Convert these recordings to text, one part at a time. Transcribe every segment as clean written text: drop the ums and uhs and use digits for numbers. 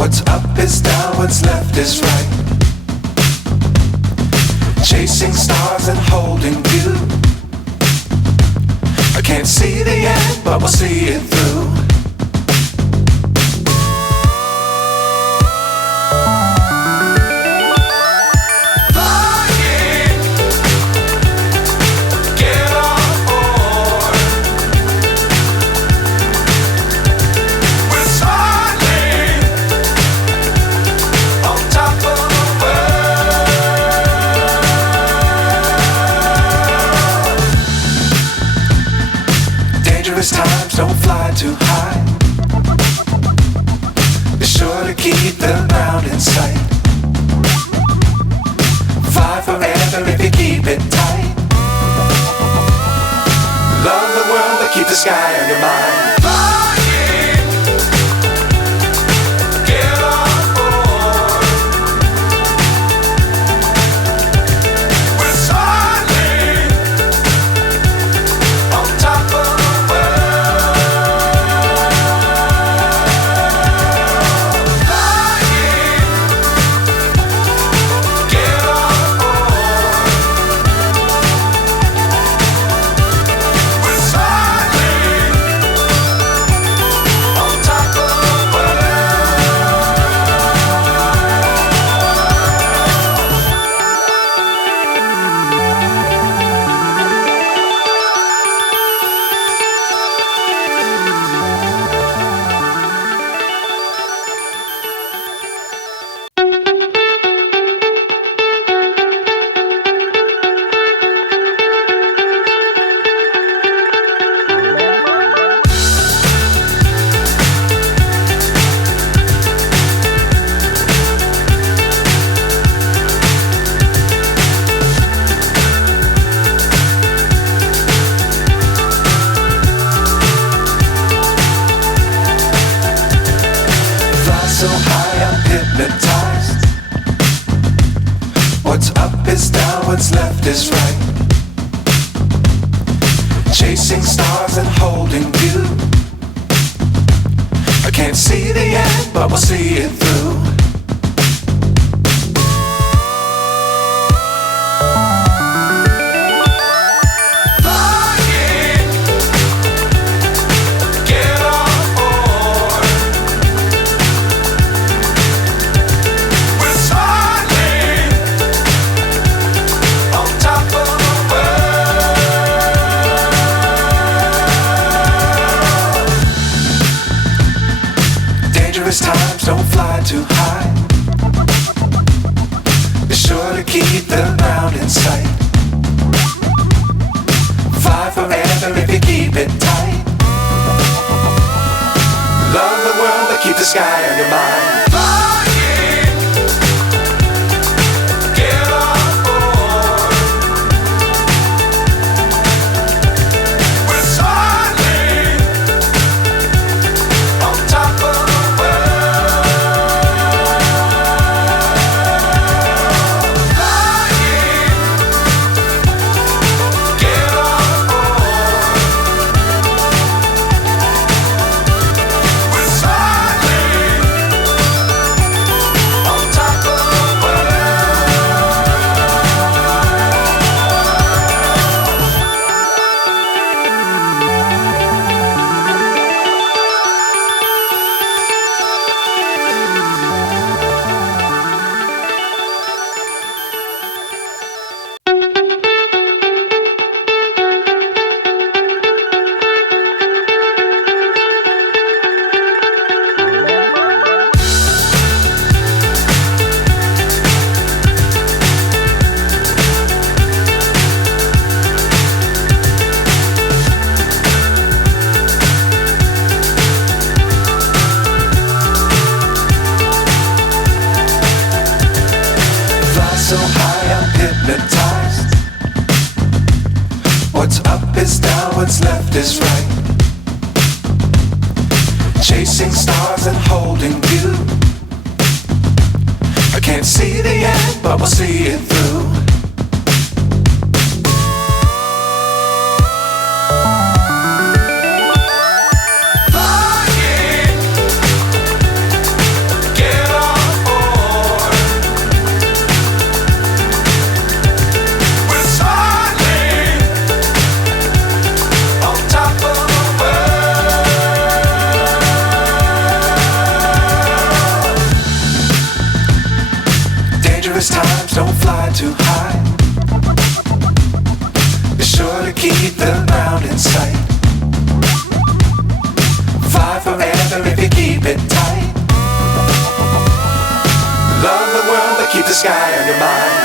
What's up is down, what's left is right. Chasing stars and holding you. I can't see the end, but we'll see it through. Times don't fly too high. Be sure to keep the ground in sight. Fly forever if you keep it tight. Love the world but keep the sky on your mind. So high I'm hypnotized. What's up is down, what's left is right. Chasing stars and holding you. I can't see the end, but we'll see it through. Times don't fly too high. Be sure to keep the ground in sight. Fly forever if you keep it tight. Love the world but keep the sky on your mind. So high I'm hypnotized. What's up is down, what's left is right. Chasing stars and holding you. I can't see the end, but we'll see it through. Flying, get don't fly too high. Be sure to keep the ground in sight. Fly forever if you keep it tight. Love the world but keep the sky on your mind.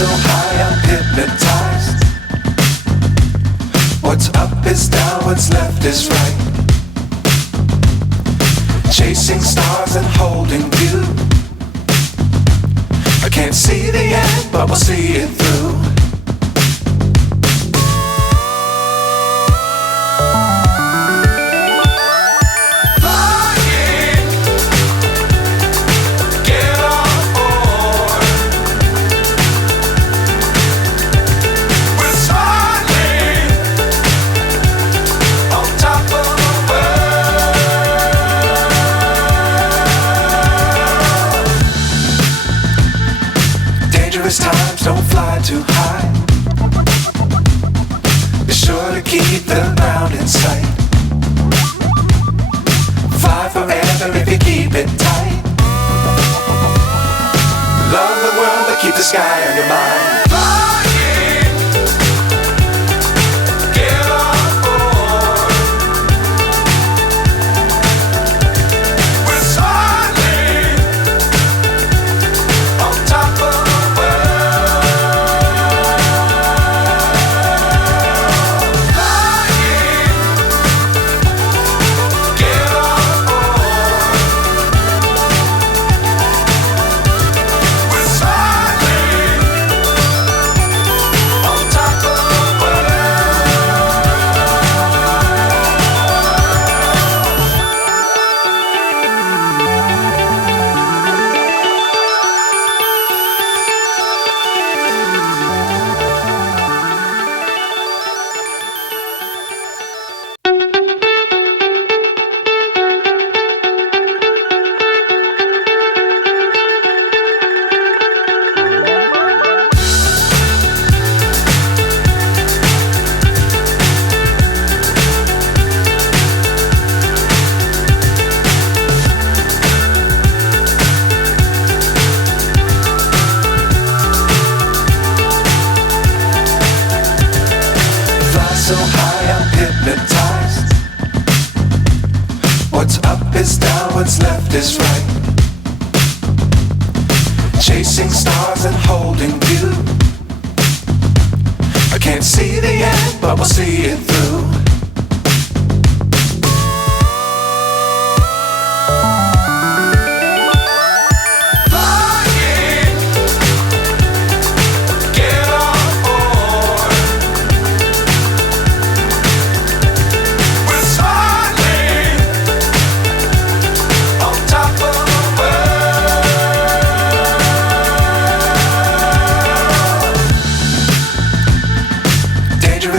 So high I'm hypnotized. What's up is down, what's left is right. Chasing stars and holding you. I can't see the end, but we'll see it through. Times don't fly too high. Be sure to keep the ground in sight. Fly forever if you keep it tight. Love the world but keep the sky on your mind. So high I'm hypnotized. What's up is down, what's left is right. Chasing stars and holding you. I can't see the end, but we'll see it through.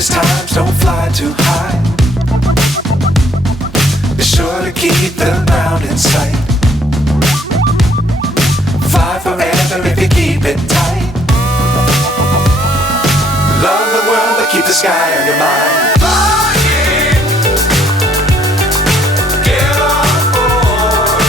Times don't fly too high. Be sure to keep the ground in sight. Fly forever if you keep it tight. Love the world but keep the sky on your mind. Get on board.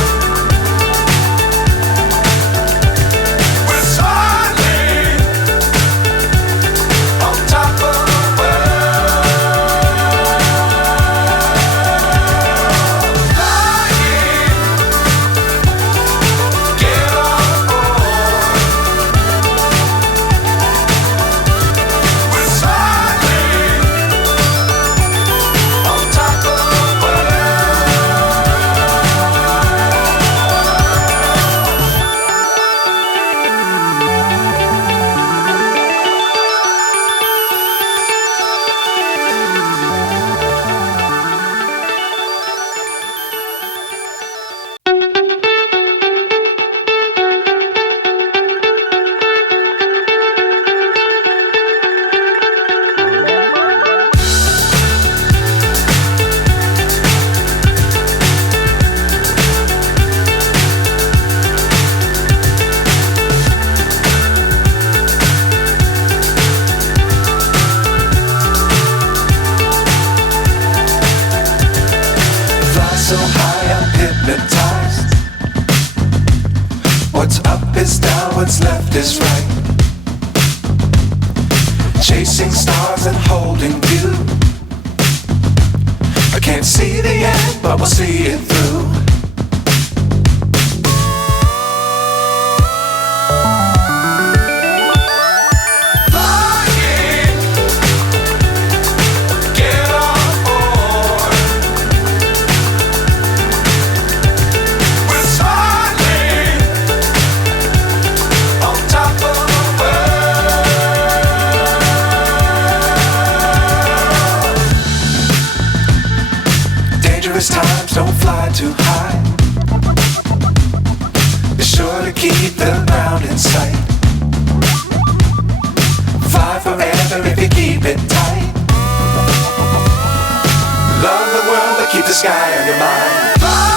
what's left is right. Chasing stars and holding you. I can't see the end, but we'll see it through. Dangerous times, don't fly too high. Be sure to keep the ground in sight. Fly forever if you keep it tight. Love the world, but keep the sky on your mind. Fly.